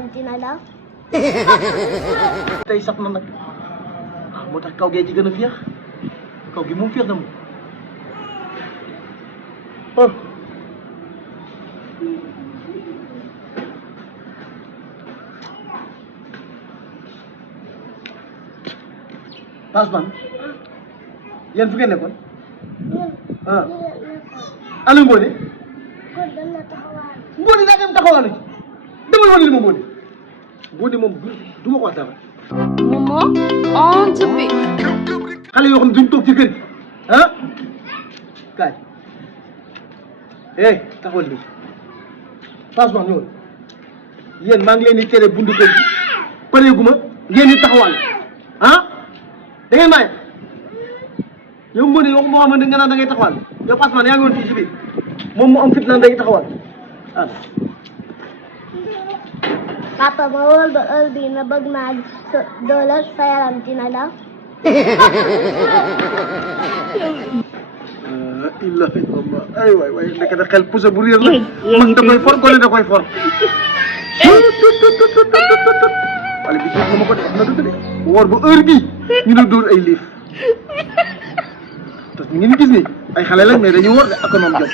yaramti na lang. tey saf na nag moo tax kaw gee ci gën a féex kaw gi moom féex na moom oh Tasman yéen fu ngeen nekkoon ah ana Mbodé Mbodé daa dem taxawaalu ci demal wan li ma Mbodé moom du ma ko wax dara Momo on the beat. xale yoo xam ne duñ toog ci kër gi ah kaay taxawal nii Tasman ñëwal yéen maa ngi leen di tere bundu kër gi pareeguma ngeen di taxawal ah da ngeen maye yow Mbodé yow moo xamante nga naan da ngay taxawal yow Tasman yaa ngi woon fii ci biir moom mu am fit naan day taxawal ah. Papa ma wóor ba heure bii na bëgg naa dooleel sa yaramti na lang. Ilaha illallah ay waay nekk na xel pousse bu réer la mag da koy for gone da koy for wala bi jox na ma ko de am na dëgg de woor ba heure bii ñu ne dóor ay liif te ñu ngi gis ni ay xale lañ mais dañu wor de ak noom jom